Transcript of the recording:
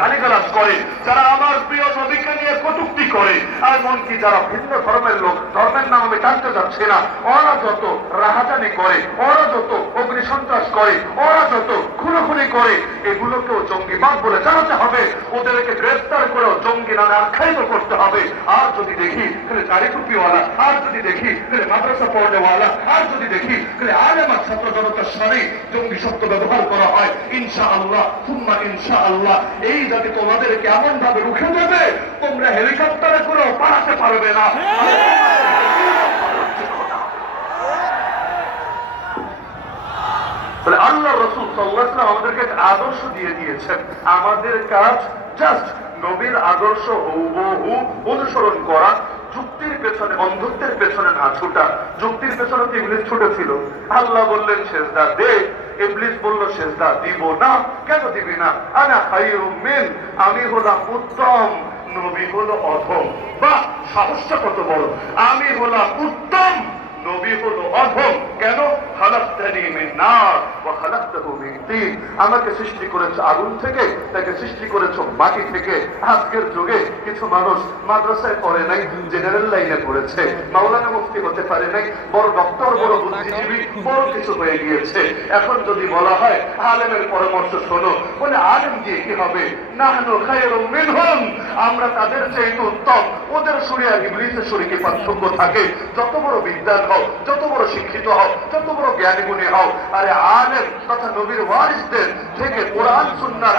গালিগালাজ করে, যারা আমার প্রিয় নবীকে নিয়ে কটূক্তি করে, আর এমনকি যারা ভিন্ন ধর্মের লোক, ধর্মের নাম আমি জানতে চাচ্ছি না, ওরা যত রাহাজানি করে, ওরা যত অগ্নিসন্ত্রাস করে, ওরা যত খুনোখুনি করে, এগুলোকেও জঙ্গিবাদ বলে জানাতে হবে। ওদেরকে গ্রেফতার করেও জঙ্গি নামে আখ্যায়িত করতে হবে। আর যদি দেখি তাহলে দাড়ি টুপিওয়ালা, আর যদি দেখি তাহলে মাদ্রাসা পড়নেওয়ালা, আর যদি দেখি তাহলে আলেম আর ছাত্র জনতার সাথে জঙ্গি শব্দ ব্যবহার করা হয়, ইনশাআল্লাহ সুম্মা ইনশাআল্লাহ এই জাতি তোমাদেরকে এমন ভাবে রুখে দেবে, তোমরা হেলিকপ্টারে করেও পালাতে পারবে না। আল্লাহ রাসূল সাল্লাল্লাহু আলাইহি ওয়াসাল্লাম আমাদেরকে আদর্শ দিয়ে দিয়েছেন। আমাদের কাজ জাস্ট নবীর আদর্শ হুবহু অনুসরণ করা, যুক্তির পেছনে, অন্ধত্বের পেছনে না ছোটা। যুক্তির পেছনে তো ইবলিস ছুটেছিল। আল্লাহ বললেন সেজদা দে, ইবলিস বলল সেজদা দিব না। কেন দিবি না? আনা খায়রুম মিন, আমি হলাম উত্তম, নবী হলো অধম। বাহ, সাহসটা কত বড়! আমি হলাম উত্তম, নবী হলো অধম। কেন? খালাকতানি মিন নার ওয়া খালাকতাহু মিন তিন, আমাকে সৃষ্টি করেছো আগুন থেকে, তাকে সৃষ্টি করেছো মাটি থেকে। আজকের যুগে কিছু মানুষ মাদ্রাসায় পড়ে নাই, জেনারেল লাইনে পড়েছে, মাওলানা মুফতি হতে পারে নাই, বড় ডক্টর, বড় বুদ্ধিজীবী, বড় কিছু হয়ে গিয়েছে। এখন যদি বলা হয় আলেমের পরামর্শ শোনো, বলে আলেম দিয়ে কি হবে? নাহনু খায়রুম মিনহুম, আমরা তাদের চেয়ে উত্তম। ওদের সুরে আর ইবলিসের সুরে কি পার্থক্য থাকে? যত বড় বিদ্যান হও, যত বড় শিক্ষিত হও, যত বড় জ্ঞানী গুণী হও, আরে আলেম তথা নবীর ওয়ারিসদের থেকে কোরআন সুন্নাহর